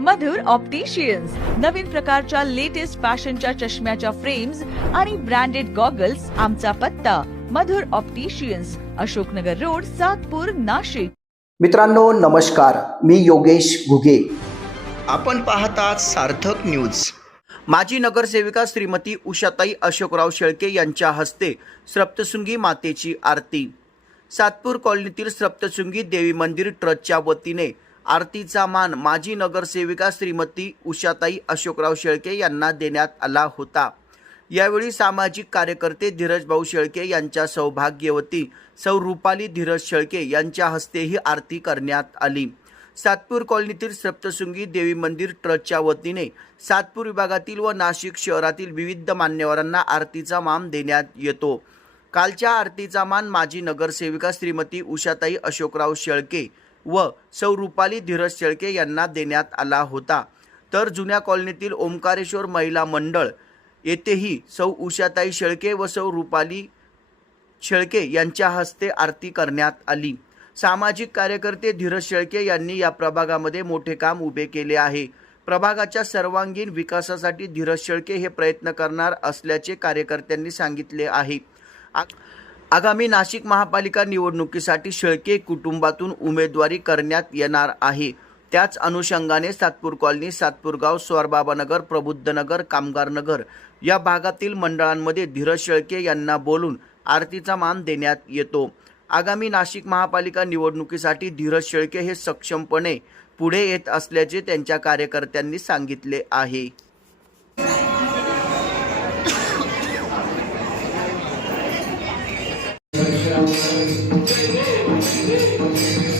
मधुर opticians नवीन प्रकारच्या latest फॅशनच्या चष्म्याच्या फ्रेम्स आणि ब्रँडेड गॉगल्स आमचा पत्ता. Madhur opticians Ashoknagar road Satpur Nashik. मित्रांनो नमस्कार. मी योगेश घुगे. आपण पाहतात सार्थक न्यूज माजी नगरसेविका श्रीमती उषाताई अशोकराव शेळके यांच्या हस्ते सप्तशृंगी मातेची आरती. सातपूर कॉलनीतील सप्तशृंगी देवी मंदिर ट्रस्टच्या वतीने आरतीचा मान माजी नगरसेविका श्रीमती उषाताई अशोकराव शेळके यांना देण्यात आला होता. यावेळी सामाजिक कार्यकर्ते धीरजभाऊ शेळके यांच्या सौभाग्यवती सौ रुपाली धीरज शेळके यांच्या हस्ते ही आरती करण्यात आली. सातपूर कॉलनीतील सप्तशृंगी देवी मंदिर ट्रस्टच्या वतीने सातपूर विभागातील व नाशिक शहरातील विविध मान्यवरांना आरतीचा मान देण्यात येतो. कालच्या आरतीचा मान माजी नगरसेविका श्रीमती उषाताई अशोकराव शेळके व सौ रुपाली धीरज शेळके यांना देण्यात आला होता. तर जुन्या कॉलनीतील ओंकारेश्वर महिला मंडळ येथेही सौ उषाताई शेळके व सौ रुपाली शेळके यांच्या हस्ते आरती करण्यात आली. सामाजिक कार्यकर्ते धीरज शेळके यांनी या प्रभागामध्ये मोठे काम उभे केले आहे. प्रभागाच्या सर्वांगीण विकासासाठी धीरज शेळके हे प्रयत्न करणार असल्याचे कार्यकर्त्यांनी सांगितले आहे. आ- आगामी नाशिक महापालिका निवडणुकीसाठी शेळके कुटुंबातून उमेदवारी करण्यात येणार आहे. त्याच अनुषंगाने सातपूर कॉलनी सातपूरगाव स्वरबाबानगर स्वारबाबानगर प्रबुद्धनगर कामगारनगर या भागातील मंडळांमध्ये धीरज शेळके यांना बोलून आरतीचा मान देण्यात येतो. आगामी नाशिक महापालिका निवडणुकीसाठी धीरज शेळके हे सक्षमपणे पुढे येत असल्याचे त्यांच्या कार्यकर्त्यांनी सांगितले आहे. Hey, hey, hey, hey.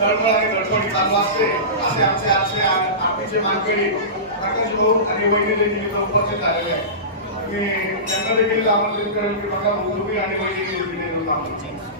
तळमळ आणि धडपड चालू असते. असे आमचे आमचे आमचे मानकरी प्रकाश भाऊ आणि उपस्थित झालेले आहे मी त्यांना देखील आमंत्रित करेल की बघा मुलगी आणि वैद्यकीय देखील